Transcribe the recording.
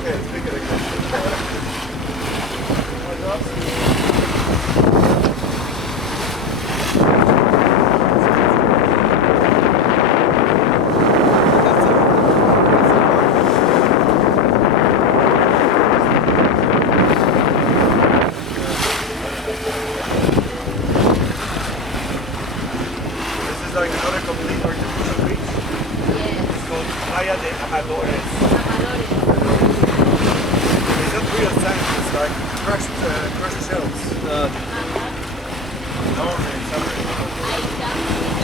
Okay, it's bigger This is like another complete artificial beach. Yes. It's called Playa de Amadores. Amadores. It's not real sand, it's like crushed shells. Ajá. No,